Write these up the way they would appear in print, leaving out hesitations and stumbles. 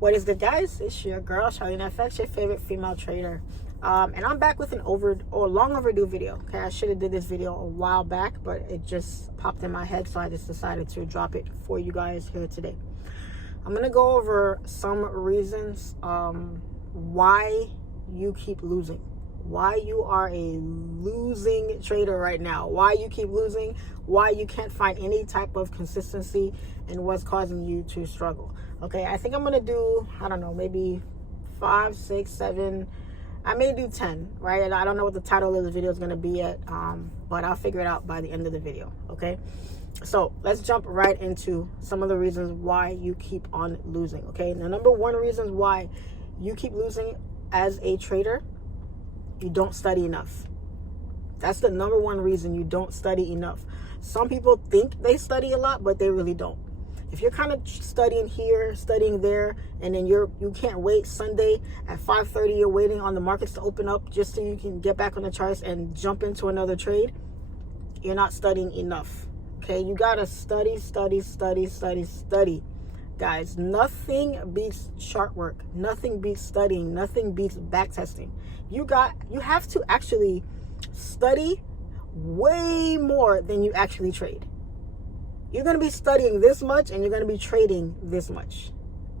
What is good, guys? It's your girl Charlene FX, your favorite female trader, and I'm back with an long overdue video. Okay, I should have did this video a while back, but it just popped in my head, so I just decided to drop it for you guys here today. I'm gonna go over some reasons why you keep losing, why you are a losing trader right now, why you keep losing, why you can't find any type of consistency, and what's causing you to struggle. Okay, I think I'm gonna do, I don't know, maybe 5, 6, 7, I may do 10, right? And I don't know what the title of the video is gonna be yet, but I'll figure it out by the end of the video. Okay, so let's jump right into some of the reasons why you keep on losing. Okay, the number one reasons why you keep losing as a trader: you don't study enough. That's the number one reason. You don't study enough. Some people think they study a lot, but they really don't. If you're kind of studying here, studying there, and then you can't wait Sunday at 5:30, you're waiting on the markets to open up just so you can get back on the charts and jump into another trade, you're not studying enough. Okay, you gotta study. Guys, nothing beats chart work. Nothing beats studying. Nothing beats back testing. You have to actually study way more than you actually trade. You're going to be studying this much and you're going to be trading this much.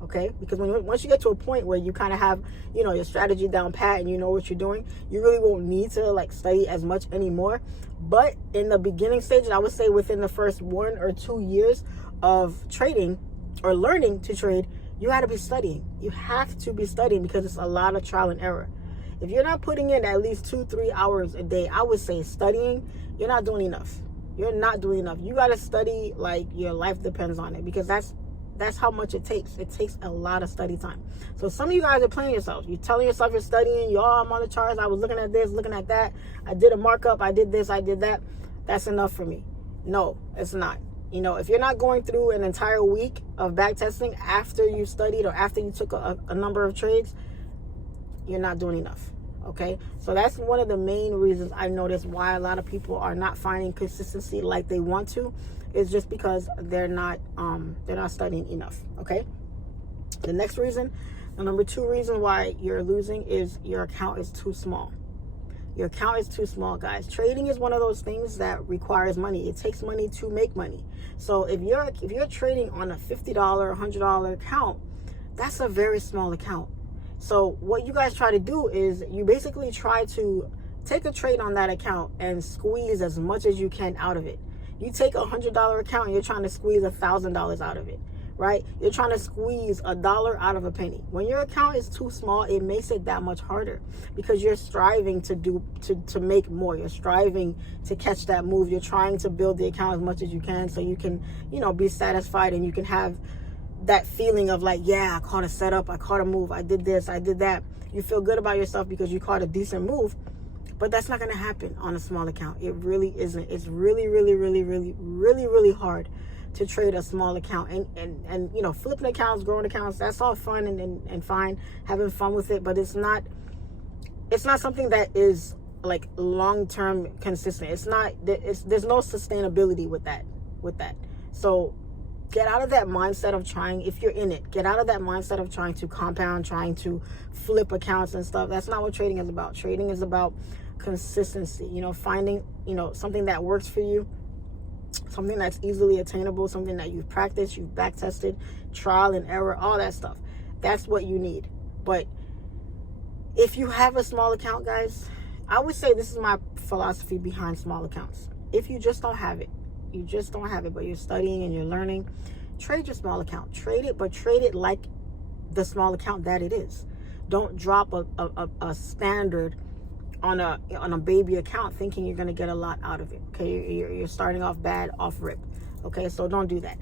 Okay, because once you get to a point where you kind of have, your strategy down pat and you know what you're doing, you really won't need to study as much anymore. But in the beginning stages, I would say within the first 1 or 2 years of trading or learning to trade, you got to be studying. You have to be studying because it's a lot of trial and error. If you're not putting in at least 2-3 hours a day, I would say studying, you're not doing enough. You're not doing enough. You got to study like your life depends on it, because that's how much it takes. It takes a lot of study time. So some of you guys are playing yourselves. You're telling yourself you're studying. I'm on the charts. I was looking at this, looking at that. I did a markup. I did this. I did that. That's enough for me. No, it's not. If you're not going through an entire week of back testing after you studied or after you took a number of trades, you're not doing enough. Okay, so that's one of the main reasons I noticed why a lot of people are not finding consistency like they want to, is just because they're not studying enough. Okay, the next reason, the number 2 reason why you're losing, is your account is too small. Your account is too small, guys. Trading is one of those things that requires money. It takes money to make money. So if you're trading on a $50, $100 account, that's a very small account. So what you guys try to do is you basically try to take a trade on that account and squeeze as much as you can out of it. You take a $100 account and you're trying to squeeze $1,000 out of it, right? You're trying to squeeze $1 out of a penny. When your account is too small, it makes it that much harder, because you're striving to make more. You're striving to catch that move. You're trying to build the account as much as you can so you can, be satisfied, and you can have that feeling of like, yeah, I caught a setup, I caught a move, I did this, I did that. You feel good about yourself because you caught a decent move, but that's not going to happen on a small account. It really isn't. It's really hard to trade a small account, and flipping accounts, growing accounts, that's all fun and fine, having fun with it, but it's not something that is like long-term consistent. There's no sustainability with that. So get out of that mindset of trying, if you're in it, get out of that mindset of trying to compound, trying to flip accounts and stuff. That's not what trading is about. Trading is about consistency, finding, something that works for you, something that's easily attainable, something that you've practiced, you've back tested, trial and error, all that stuff. That's what you need. But if you have a small account, guys, I would say this is my philosophy behind small accounts. If you just don't have it, but you're studying and you're learning, trade your small account. Trade it, but trade it like the small account that it is. Don't drop a standard on a baby account thinking you're going to get a lot out of it. Okay, you're starting off bad off rip. Okay, so don't do that.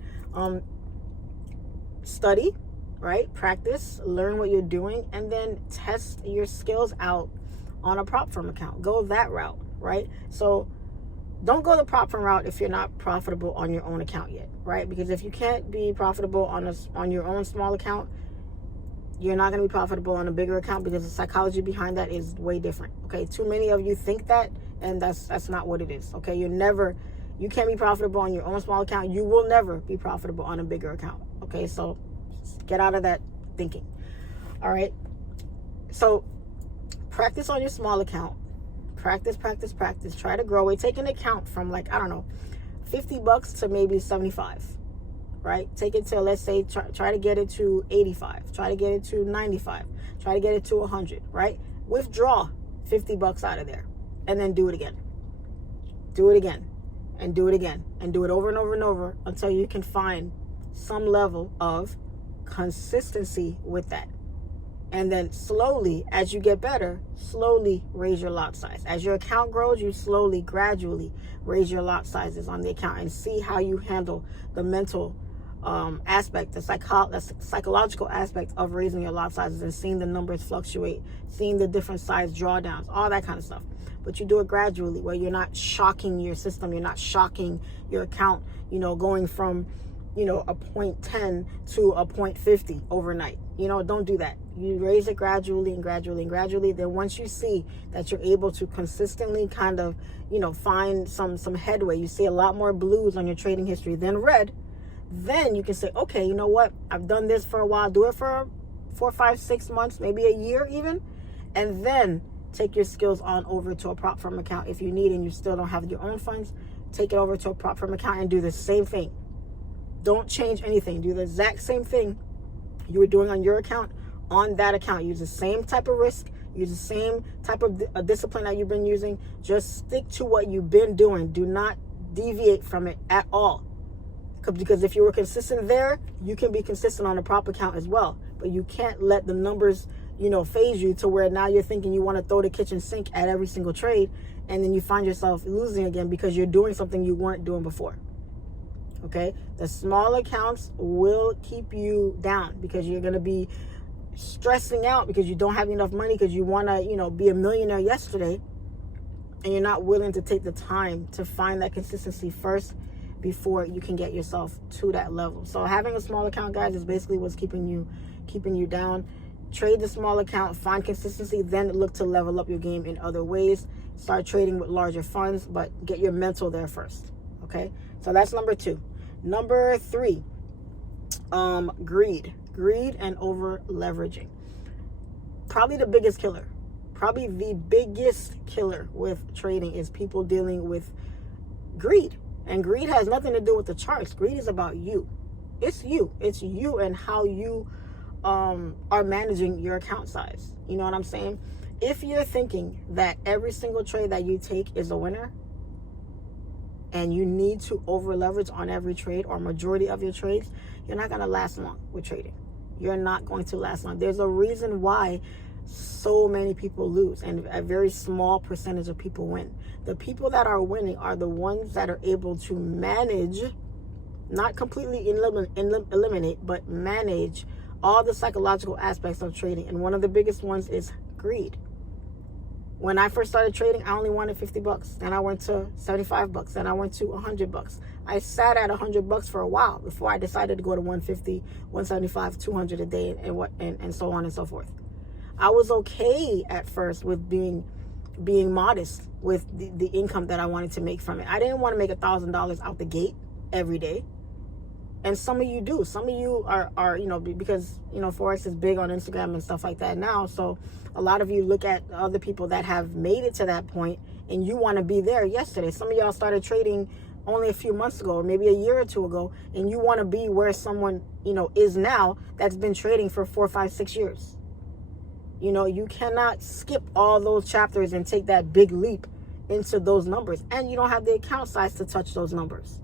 Study, right? Practice, learn what you're doing, and then test your skills out on a prop firm account. Go that route, right? So don't go the prop firm route if you're not profitable on your own account yet, right? Because if you can't be profitable on your own small account, you're not going to be profitable on a bigger account, because the psychology behind that is way different. Okay, too many of you think that, and that's not what it is. Okay, you can't be profitable on your own small account. You will never be profitable on a bigger account. Okay, so get out of that thinking. All right. So practice on your small account. Practice. Try to grow it. Take an account from like, I don't know, $50 to maybe 75. Right? Take it to, let's say, try to get it to 85. Try to get it to 95. Try to get it to 100. Right? Withdraw $50 out of there, and then do it again. Do it again, and do it again, and do it over and over and over until you can find some level of consistency with that. And then slowly, as you get better, slowly raise your lot size. As your account grows, you slowly, gradually raise your lot sizes on the account and see how you handle the mental aspect, the psychological aspect of raising your lot sizes and seeing the numbers fluctuate, seeing the different size drawdowns, all that kind of stuff. But you do it gradually, where you're not shocking your system, you're not shocking your account, going from, a 0.10 to a 0.50 overnight. Don't do that. You raise it gradually and gradually and gradually. Then once you see that you're able to consistently kind of, find some headway, you see a lot more blues on your trading history than red, then you can say, okay, you know what? I've done this for a while. Do it for 4, 5, 6 months, maybe a year even. And then take your skills on over to a prop firm account if you need, and you still don't have your own funds. Take it over to a prop firm account and do the same thing. Don't change anything. Do the exact same thing you were doing on your account on that account. Use the same type of risk. Use the same type of discipline that you've been using. Just stick to what you've been doing. Do not deviate from it at all. Because if you were consistent there, you can be consistent on a prop account as well. But you can't let the numbers, phase you to where now you're thinking you want to throw the kitchen sink at every single trade, and then you find yourself losing again because you're doing something you weren't doing before. Okay? The small accounts will keep you down because you're going to be stressing out because you don't have enough money because you want to, be a millionaire yesterday, and you're not willing to take the time to find that consistency first before you can get yourself to that level. So having a small account, guys, is basically what's keeping you down. Trade the small account, find consistency, then look to level up your game in other ways. Start trading with larger funds, but get your mental there first. Okay? So that's number 2. Number 3, greed and over leveraging. Probably the biggest killer. Probably the biggest killer with trading is people dealing with greed. And greed has nothing to do with the charts. Greed is about you. It's you. It's you and how you are managing your account size. You know what I'm saying? If you're thinking that every single trade that you take is a winner, and you need to over leverage on every trade or majority of your trades, you're not going to last long with trading. You're not going to last long. There's a reason why so many people lose and a very small percentage of people win. The people that are winning are the ones that are able to manage, not completely eliminate, but manage all the psychological aspects of trading. And one of the biggest ones is greed. When I first started trading, I only wanted $50. Then I went to $75. Then I went to $100. I sat at $100 for a while before I decided to go to 150, 175, 200 a day, and so on and so forth. I was okay at first with being modest with the income that I wanted to make from it. I didn't want to make $1,000 out the gate every day. And some of you do. Some of you are because, Forex is big on Instagram and stuff like that now. So a lot of you look at other people that have made it to that point and you want to be there yesterday. Some of y'all started trading only a few months ago or maybe a year or two ago, and you want to be where someone, is now that's been trading for 4, 5, 6 years. You cannot skip all those chapters and take that big leap into those numbers. And you don't have the account size to touch those numbers.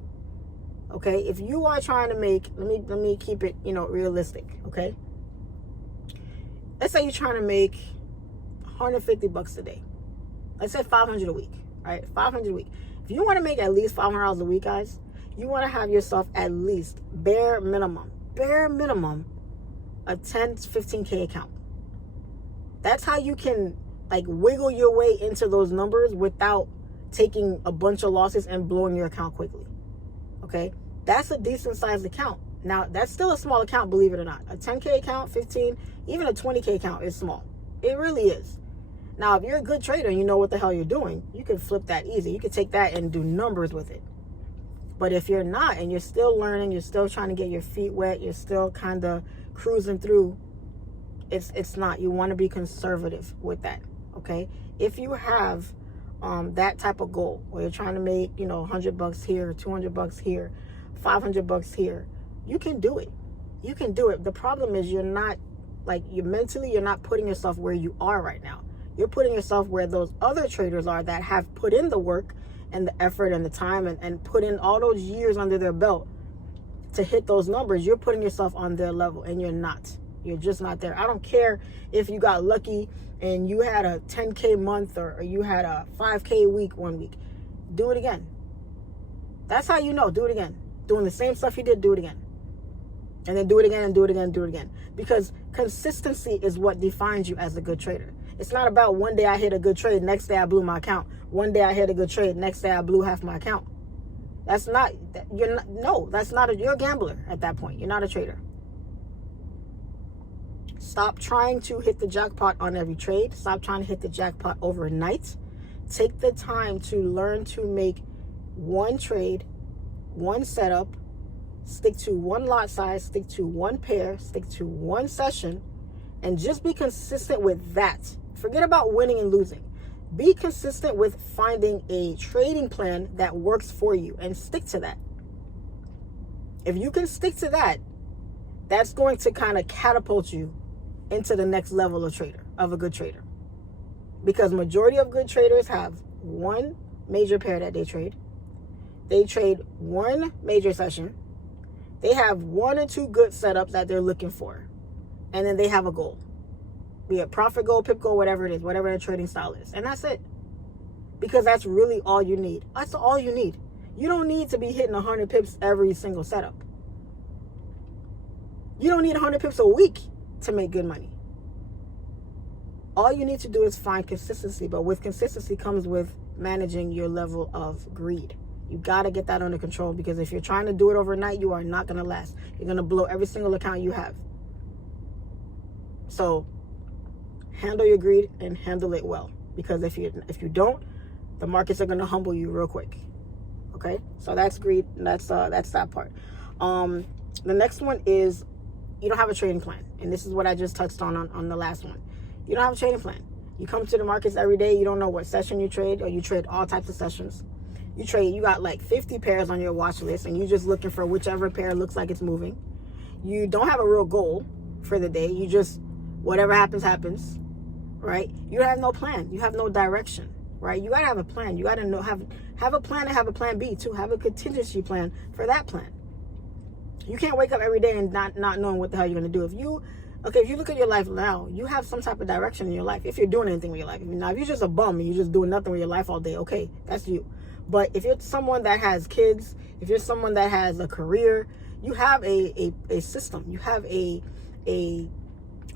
Okay, if you are trying to make, let me keep it, realistic. Okay, let's say you're trying to make $150 a day. Let's say $500 a week. All right, $500 a week. If you want to make at least $500 a week, guys, you want to have yourself at least bare minimum, a 10 to 15K account. That's how you can wiggle your way into those numbers without taking a bunch of losses and blowing your account quickly. Okay, that's a decent sized account. Now, that's still a small account, believe it or not. A 10K account, 15, even a 20K account is small. It really is. Now, if you're a good trader and you know what the hell you're doing, you can flip that easy. You can take that and do numbers with it. But if you're not and you're still learning, you're still trying to get your feet wet, you're still kind of cruising through, It's not. You want to be conservative with that. Okay. If you have that type of goal where you're trying to make, $100 here, $200 here, $500 here, you can do it. You can do it. The problem is you're not, you're not putting yourself where you are right now. You're putting yourself where those other traders are that have put in the work and the effort and the time and put in all those years under their belt to hit those numbers. You're putting yourself on their level, and you're not. You're just not there. I don't care if you got lucky and you had a 10K month or you had a 5K week 1 week. Do it again. That's how you know. Do it again. Doing the same stuff you did, do it again. And then do it again and do it again and do it again. Because consistency is what defines you as a good trader. It's not about one day I hit a good trade, next day I blew my account. One day I hit a good trade, next day I blew half my account. That's not, you're a gambler at that point. You're not a trader. Stop trying to hit the jackpot on every trade. Stop trying to hit the jackpot overnight. Take the time to learn to make one trade, one setup, stick to one lot size, stick to one pair, stick to one session, and just be consistent with that. Forget about winning and losing. Be consistent with finding a trading plan that works for you and stick to that. If you can stick to that, that's going to kind of catapult you into the next level of a good trader. Because majority of good traders have one major pair that they trade. They trade one major session. They have one or two good setups that they're looking for. And then they have a goal. Be it profit goal, pip goal, whatever it is, whatever their trading style is. And that's it. Because that's really all you need. That's all you need. You don't need to be hitting 100 pips every single setup. You don't need 100 pips a week to make good money. All you need to do is find consistency. But with consistency comes with managing your level of greed. You got to get that under control, because if you're trying to do it overnight, you are not going to last. You're going to blow every single account you have. So handle your greed and handle it well, because if you don't, the markets are going to humble you real quick. Okay? So that's greed, and that's that part. The next one is you don't have a trading plan. And this is what I just touched on the last one. You don't have a trading plan. You come to the markets every day, you don't know what session you trade, or you trade all types of sessions. You got like 50 pairs on your watch list, and you're just looking for whichever pair looks like it's moving. You don't have a real goal for the day. You just, whatever happens, happens, right? You have no plan. You have no direction, right? You got to have a plan. You got to know, have a plan and have a plan B too. Have a contingency plan for that plan. You can't wake up every day and not knowing what the hell you're going to do. If you look at your life now, you have some type of direction in your life. If you're doing anything with your life. Now, if you're just a bum and you're just doing nothing with your life all day, okay, that's you. But if you're someone that has kids, if you're someone that has a career, you have a system. You have a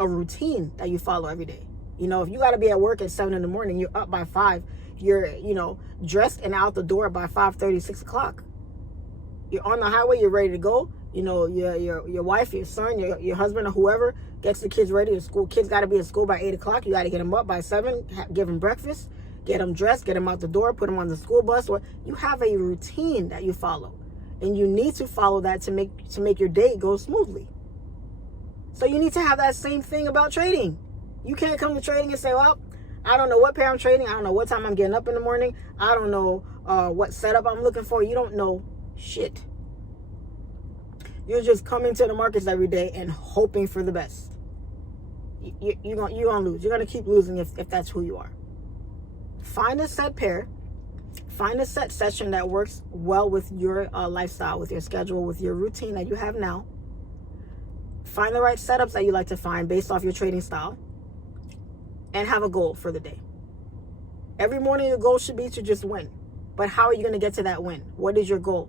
routine that you follow every day. If you got to be at work at 7 in the morning, you're up by 5. You're, dressed and out the door by 5:30, 6 o'clock. You're on the highway. You're ready to go. Your wife, your son, your husband, or whoever gets the kids ready to school. Kids got to be at school by 8 o'clock. You got to get them up by 7, give them breakfast, get them dressed, get them out the door, put them on the school bus. Or you have a routine that you follow, and you need to follow that to make your day go smoothly. So you need to have that same thing about trading. You can't come to trading and say, well, I don't know what pair I'm trading. I don't know what time I'm getting up in the morning. I don't know what setup I'm looking for. You don't know shit. You're just coming to the markets every day and hoping for the best. You're gonna lose. You're gonna keep losing if that's who you are. Find a set pair. Find a set session that works well with your lifestyle, with your schedule, with your routine that you have now. Find the right setups that you like to find based off your trading style. And have a goal for the day. Every morning your goal should be to just win. But how are you going to get to that win? What is your goal?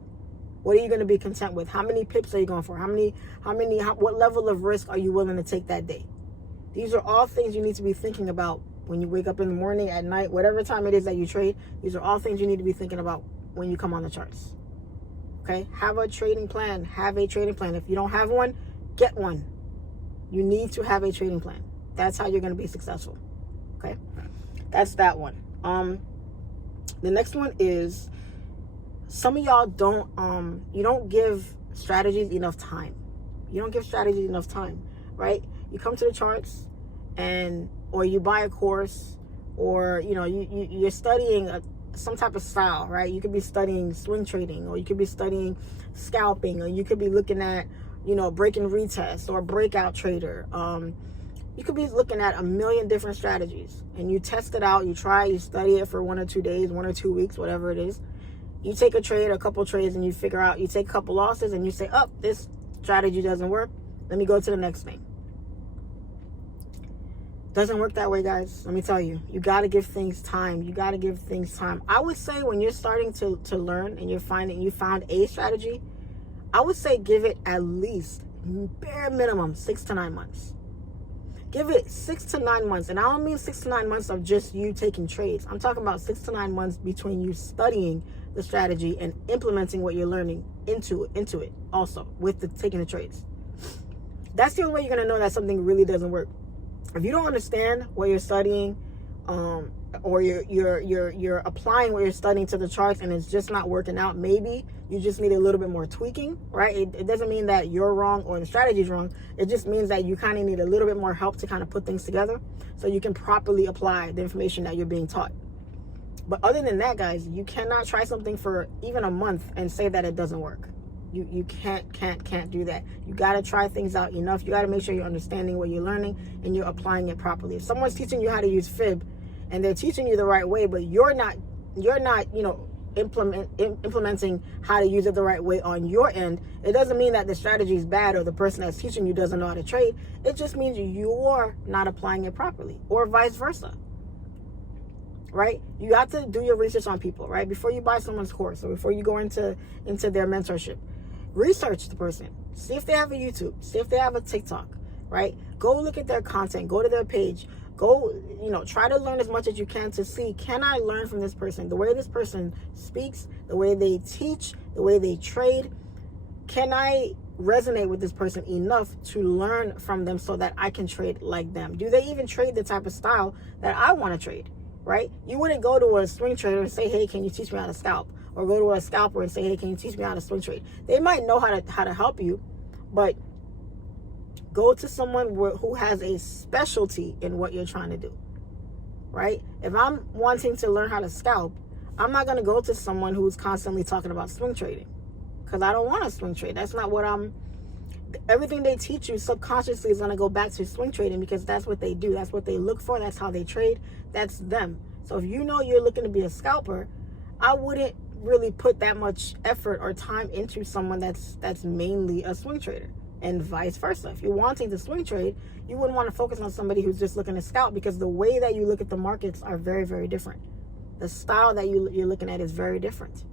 What are you going to be content with? How many pips are you going for? What level of risk are you willing to take that day? These are all things you need to be thinking about when you wake up in the morning, at night, whatever time it is that you trade. These are all things you need to be thinking about when you come on the charts. Okay? Have a trading plan. Have a trading plan. If you don't have one, get one. You need to have a trading plan. That's how you're going to be successful. Okay? That's that one. The next one is, some of y'all you don't give strategies enough time. You don't give strategies enough time, right? You come to the charts, or you buy a course, or you're studying some type of style, right? You could be studying swing trading, or you could be studying scalping, or you could be looking at break and retest or breakout trader. You could be looking at a million different strategies, and you test it out, you try, you study it for 1 or 2 days, 1 or 2 weeks, whatever it is. You take a trade, a couple trades, and you figure out, you take a couple losses, and you say, oh, this strategy doesn't work, let me go to the next thing. Doesn't work that way, guys. Let me tell you, you got to give things time. You got to give things time. I would say when you're starting to learn and you found a strategy, I would say give it at least bare minimum 6 to 9 months. Give it 6 to 9 months. And I don't mean 6 to 9 months of just you taking trades. I'm talking about 6 to 9 months between you studying the strategy and implementing what you're learning into it also with taking the trades. That's the only way you're going to know that something really doesn't work. If you don't understand what you're studying, or you're applying what you're studying to the charts and it's just not working out, maybe you just need a little bit more tweaking, right? It doesn't mean that you're wrong or the strategy is wrong. It just means that you kind of need a little bit more help to kind of put things together so you can properly apply the information that you're being taught. But other than that, guys, you cannot try something for even a month and say that it doesn't work. You can't do that. You got to try things out enough. You got to make sure you're understanding what you're learning and you're applying it properly. If someone's teaching you how to use fib and they're teaching you the right way, but you're not implementing how to use it the right way on your end, it doesn't mean that the strategy is bad or the person that's teaching you doesn't know how to trade. It just means you're not applying it properly, or vice versa. Right? You have to do your research on people, right? Before you buy someone's course or before you go into their mentorship, research the person. See if they have a YouTube. See if they have a TikTok, right? Go look at their content. Go to their page. Go, try to learn as much as you can to see, can I learn from this person? The way this person speaks, the way they teach, the way they trade. Can I resonate with this person enough to learn from them so that I can trade like them? Do they even trade the type of style that I want to trade, right? You wouldn't go to a swing trader and say, hey, can you teach me how to scalp? Or go to a scalper and say, hey, can you teach me how to swing trade? They might know how to help you, but go to someone who has a specialty in what you're trying to do, right? If I'm wanting to learn how to scalp, I'm not going to go to someone who's constantly talking about swing trading, because I don't want to swing trade. That's not what everything they teach you subconsciously is going to go back to swing trading, because that's what they do. That's what they look for. That's how they trade. That's them. So if you know you're looking to be a scalper, I wouldn't really put that much effort or time into someone that's mainly a swing trader, and vice versa. If you're wanting to swing trade, you wouldn't want to focus on somebody who's just looking to scalp, because the way that you look at the markets are very, very different. The style that you're looking at is very different.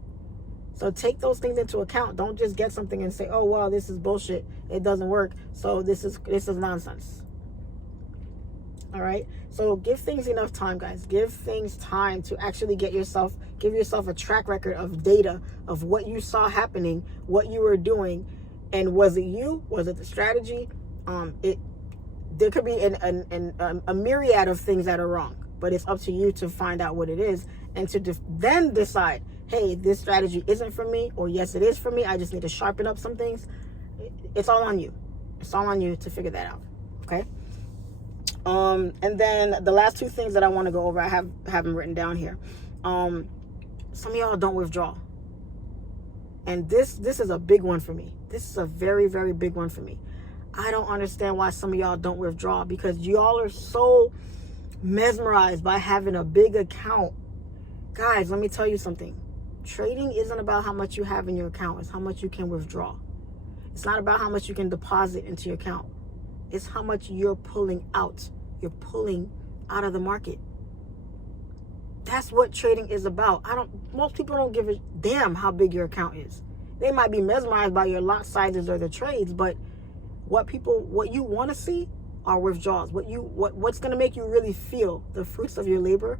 So take those things into account. Don't just get something and say, oh, well, this is bullshit, it doesn't work, so this is nonsense. All right, so give things enough time, guys. Give things time to actually give yourself a track record of data of what you saw happening, what you were doing, and was it you? Was it the strategy? There could be a myriad of things that are wrong, but it's up to you to find out what it is and to then decide, hey, this strategy isn't for me, or yes, it is for me. I just need to sharpen up some things. It's all on you. It's all on you to figure that out. Okay. And then the last 2 things that I want to go over, I have them written down here. Some of y'all don't withdraw. And this is a big one for me. This is a very, very big one for me. I don't understand why some of y'all don't withdraw, because y'all are so mesmerized by having a big account. Guys, let me tell you something. Trading isn't about how much you have in your account. It's how much you can withdraw. It's not about how much you can deposit into your account. It's how much you're pulling out. You're pulling out of the market. That's what trading is about. Most people don't give a damn how big your account is. They might be mesmerized by your lot sizes or the trades, but what you want to see are withdrawals. What's going to make you really feel the fruits of your labor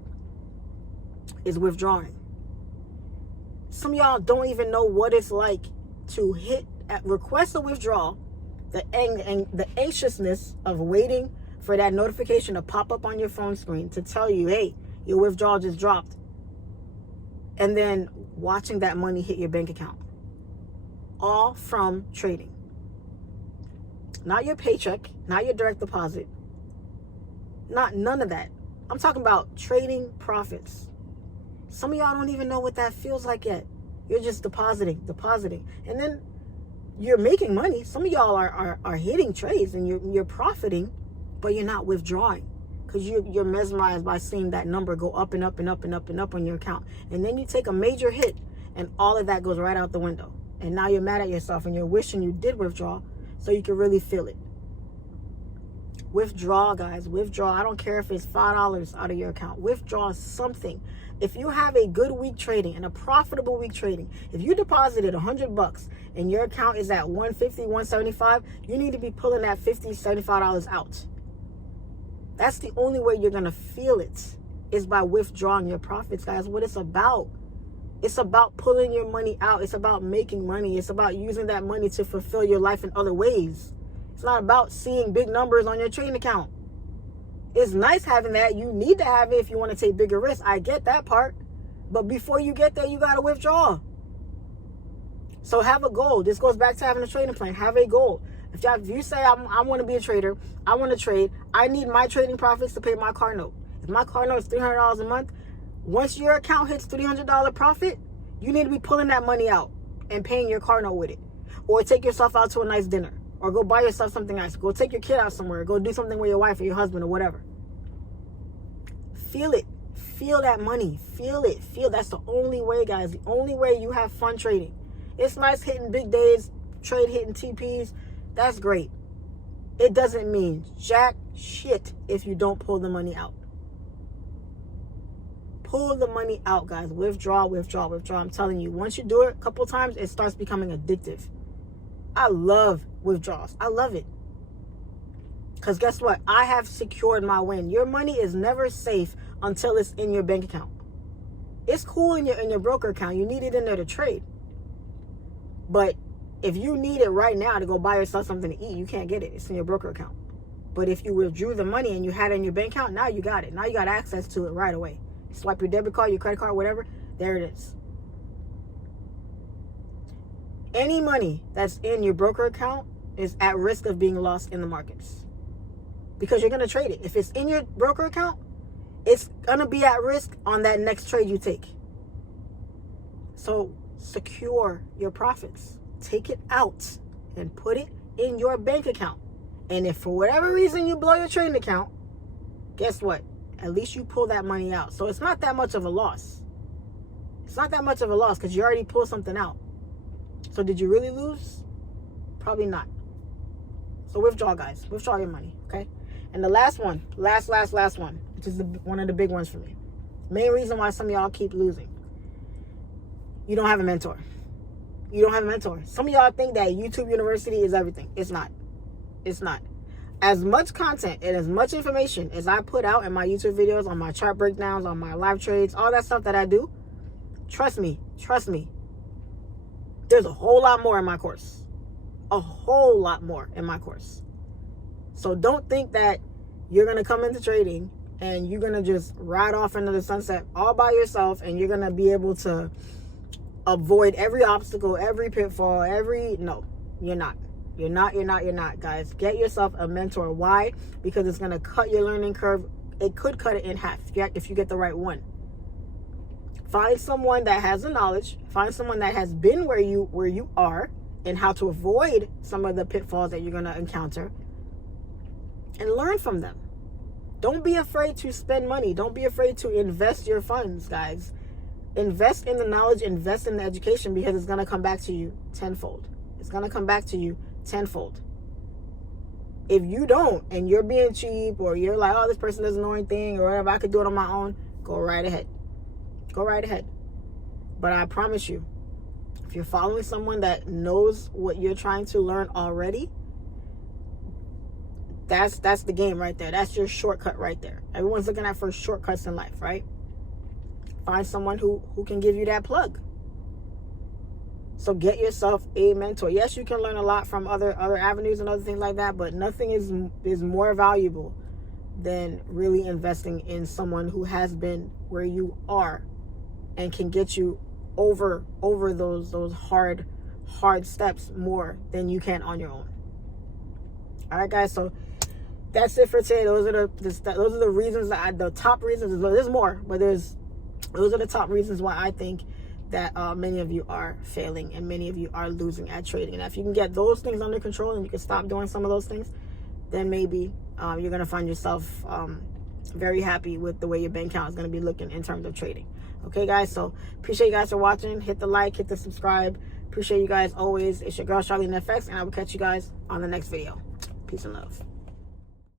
is withdrawing. Some of y'all don't even know what it's like to request a withdrawal, the anxiousness of waiting for that notification to pop up on your phone screen to tell you, hey, your withdrawal just dropped, and then watching that money hit your bank account, all from trading. Not your paycheck, not your direct deposit, None of that. I'm talking about trading profits. Some of y'all don't even know what that feels like yet. You're just depositing. And then you're making money. Some of y'all are hitting trades and you're profiting, but you're not withdrawing because you're mesmerized by seeing that number go up and up and up and up and up on your account. And then you take a major hit and all of that goes right out the window. And now you're mad at yourself and you're wishing you did withdraw so you can really feel it. Withdraw, guys. Withdraw. I don't care if it's $5 out of your account. Withdraw something. If you have a good week trading and a profitable week trading, if you deposited $100 and your account is at $150, $175, you need to be pulling that $50, $75 out. That's the only way you're going to feel it, is by withdrawing your profits, guys. What it's about. It's about pulling your money out. It's about making money. It's about using that money to fulfill your life in other ways. It's not about seeing big numbers on your trading account. It's nice having that. You need to have it if you want to take bigger risks. I get that part. But before you get there, you got to withdraw. So have a goal. This goes back to having a trading plan. Have a goal. If you say, I want to be a trader, I want to trade, I need my trading profits to pay my car note. If my car note is $300 a month, once your account hits $300 profit, you need to be pulling that money out and paying your car note with it. Or take yourself out to a nice dinner. Or go buy yourself something nice. Go take your kid out somewhere. Go do something with your wife or your husband or whatever. Feel it. Feel that money. Feel it. That's the only way, guys. The only way you have fun trading. It's nice hitting big days, trade hitting TPs. That's great. It doesn't mean jack shit if you don't pull the money out. Pull the money out, guys. Withdraw. I'm telling you, once you do it a couple times, it starts becoming addictive. I love withdrawals. I love it. Because guess what? I have secured my win. Your money is never safe until it's in your bank account. It's cool in your broker account. You need it in there to trade. But if you need it right now to go buy yourself something to eat, you can't get it. It's in your broker account. But if you withdrew the money and you had it in your bank account, now you got it. Now you got access to it right away. You swipe your debit card, your credit card, whatever. There it is. Any money that's in your broker account is at risk of being lost in the markets because you're going to trade it. If it's in your broker account, it's going to be at risk on that next trade you take. So secure your profits. Take it out and put it in your bank account. And if for whatever reason you blow your trading account, guess what? At least you pull that money out. So it's not that much of a loss. It's not that much of a loss because you already pulled something out. So did you really lose? Probably not. So withdraw, guys. Withdraw your money, okay? And the last one, last one, which is one of the big ones for me. Main reason why some of y'all keep losing. You don't have a mentor. You don't have a mentor. Some of y'all think that YouTube University is everything. It's not. It's not. As much content and as much information as I put out in my YouTube videos, on my chart breakdowns, on my live trades, all that stuff that I do, trust me. There's a whole lot more in my course. A whole lot more in my course. So don't think that you're going to come into trading and you're going to just ride off into the sunset all by yourself and you're going to be able to avoid every obstacle, every pitfall, no, you're not. You're not, guys. Get yourself a mentor. Why? Because it's going to cut your learning curve. It could cut it in half if you get the right one. Find someone that has the knowledge. Find someone that has been where you are and how to avoid some of the pitfalls that you're going to encounter. And learn from them. Don't be afraid to spend money. Don't be afraid to invest your funds, guys. Invest in the knowledge. Invest in the education because it's going to come back to you tenfold. It's going to come back to you tenfold. If you don't and you're being cheap or you're like, oh, this person doesn't know anything or whatever, I could do it on my own, go right ahead. Go right ahead. But I promise you, if you're following someone that knows what you're trying to learn already, that's the game right there. That's your shortcut right there. Everyone's looking at for shortcuts in life, right? Find someone who can give you that plug. So get yourself a mentor. Yes, you can learn a lot from other avenues and other things like that, but nothing is more valuable than really investing in someone who has been where you are and can get you over those hard steps more than you can on your own. All right, guys. So that's it for today. Those are the reasons the top reasons. There's more, but those are the top reasons why I think that many of you are failing and many of you are losing at trading. And if you can get those things under control and you can stop doing some of those things, then maybe you're going to find yourself very happy with the way your bank account is going to be looking in terms of trading. Okay, guys? So appreciate you guys for watching. Hit the like, hit the subscribe. Appreciate you guys always. It's your girl, Charlene FX, and I will catch you guys on the next video. Peace and love.